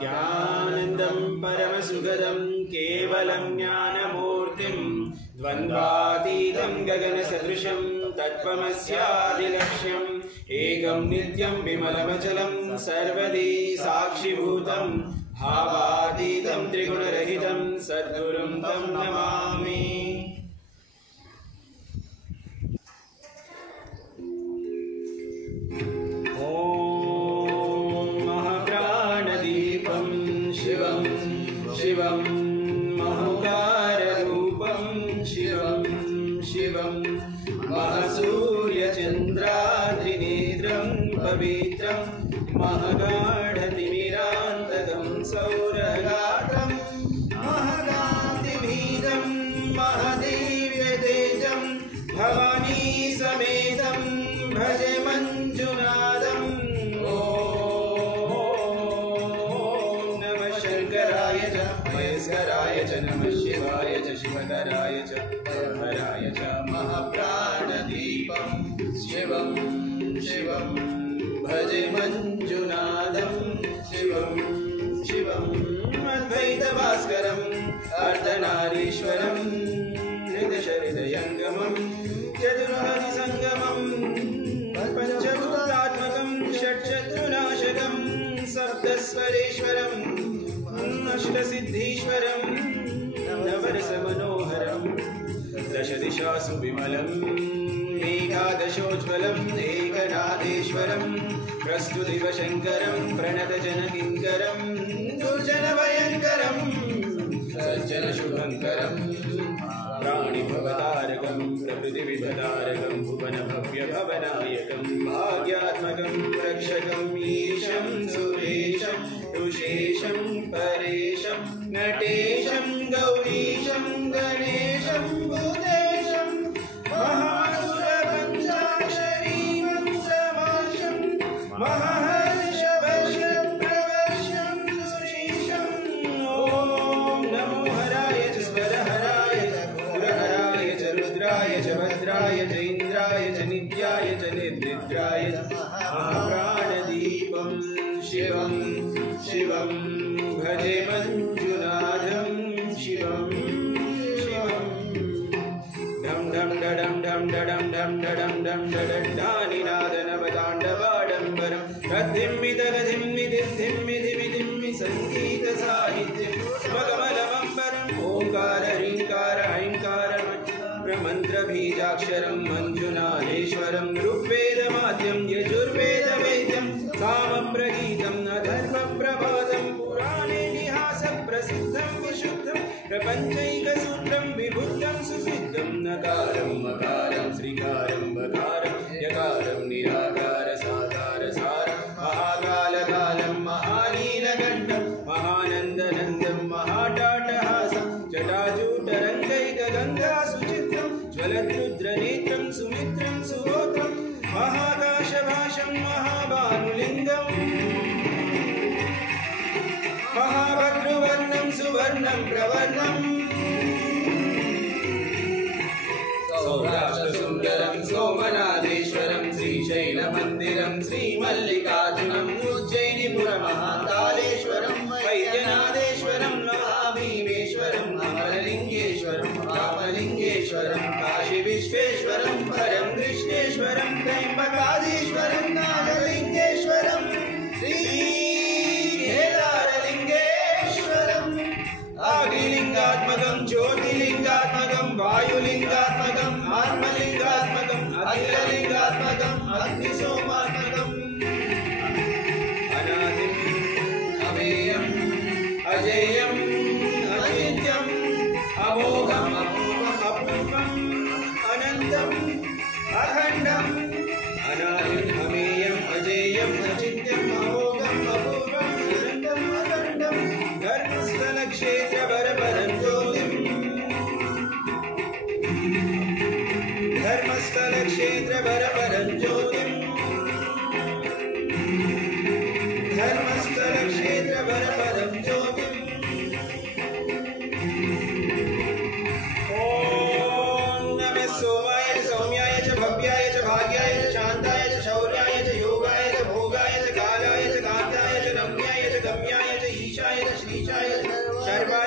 ज्ञानानन्दं परमसुखदं केवलं ज्ञानमूर्तिं द्वन्द्वातीतं गगनसदृशं तत्त्वमस्यादिलक्ष्यम् एकं नित्यं विमलमचलं सर्वदी साक्षिभूतं भावातीतं त्रिगुणरहितं सद्गुरुं तं नमामि। शिवं शिवं महंकाररूपं शिवं शिवं महसूर्यचन्द्राद्रिनेत्रं पवित्रं महगाढतिमिरान्तकं सौरगात्रं महकान्तिभीतं महदिव्यतेजं भवानी समेतं भजे मञ्जुनादम्। नमः शिवाय च शिवतराय च हराय च महाप्राणदीपं शिवं शिवं भजे मञ्जुनादं शिवं शिवं अद्वैतभास्करम् अर्धनारीश्वरं हृदशहृदयङ्गमं चतुर्हरिसङ्गमं पञ्चभूतात्मकं षट्शत्रुनाशकं सप्तस्वरेश्वरम् अष्टसिद्धीश्वरं नवरसमनोहरं दशदिशासु विमलम् एकादशोज्ज्वलम् एकनाथेश्वरं प्रस्तुतिवशङ्करं प्रणतजनकिङ्करं दुर्जनभयङ्करं सज्जनशुभङ्करं प्राणिभवतारकं प्रकृतिविभतारकं भुवनभव्यभवनायकं भाग्यात्मकं रक्षकं ईशं सुरेशं ऋषेशं परेशं नटेशं गौरीशं गणेशं भूतेशं महासुरपञ्चाक्षरी मन्त्रमाशं महर्षभशप्रवर्षं सुशीशं। ॐ नमो हराय च स्वरहराय च पुरहराय च रुद्राय च भद्राय च इन्द्राय च नित्याय च निर्निद्राय च महाप्राणदीपं शिवं शिवं भजे मञ्जुनाथं शिवं शिवं। डं डं डडं डं डडं डं डडं डं डडड्डानिनादनवताण्डवाडम्बरं रद्धिम्मिदगधिं विदिद्धिं विधिमिधिं सङ्गीतसाहित्यं स्वकमलमम्बरम् ओङ्कार ह्रीङ्कार ऐङ्कार प्रमन्त्रबीजाक्षरं मञ्जुनाथेश्वरं ऋग्वेदमाद्यं यजुर्वेदवेद्यं सामप्रगीतम् अधर्मप्रभातं पुराणेतिहासप्रसिद्धं विशुद्धं प्रपञ्चैकसूत्रं विबुद्धं सुसिद्धं नकारं मकारं श्रीकारं बकारं यकारं निराकार साकार सारं महाकालकालं महानीलकण्ठं महानन्दनन्दं महाटाटहासं जटाजूटरङ्गैकगङ्गासुचित्रं ज्वलद्रुद्रनेत्रं सुमित्रं सुगोत्रं महाकाशभाषं महाभानुलिङ्गं महाभद्रवर्णं सुवर्णं प्रवर्णम् सौराष्ट्रसुन्दरं सोमनाथेश्वरं श्रीशैलमन्दिरं श्रीमल्लिकार्जुनम् उज्जयिनीपुरमहाकालेश्वरं वैद्यनाथेश्वरं महाभीमेश्वरं अमरलिङ्गेश्वरं रामलिङ्गेश्वरं काशीविश्वेश्वरं परं कृष्णेश्वरं त्र्यम्बकाधीश्वरं नागलिङ्गेश्वरं श्रीकेदारलिङ्गेश्वरम् आग्निलिङ्गात्मकं ज्योतिलिङ्गात्मकं वायुलिङ्गात्मकं आत्मलिङ्गात्मकं अखिललिङ्गात्मकं अग्निसोमात्मकम् अनादिं अमेयं अजेयम् अचिन्त्यम् अमोघम् अपूर्वम् अनन्तम् अखण्डम् अनादिं अमेयम् अजेयम् अचिन्त्यम् अमोघम् अपूर्वम् अनन्तम् अखण्डम् धर्मस्थलक्षेत्रवरपरं ज्योतिम् धर्मस्थलक्षेत्रवरपरं ज्योतिम् धर्मस्थलक्षेत्रवरपरं ज्योतिम्। ॐ नमः सोमाय च सौम्याय च भव्याय च भाग्याय च शान्ताय च शौर्याय च योगाय च भोगाय च कालाय च कान्ताय च रम्याय च गम्याय च ईश सर्वाधिशाय सर्व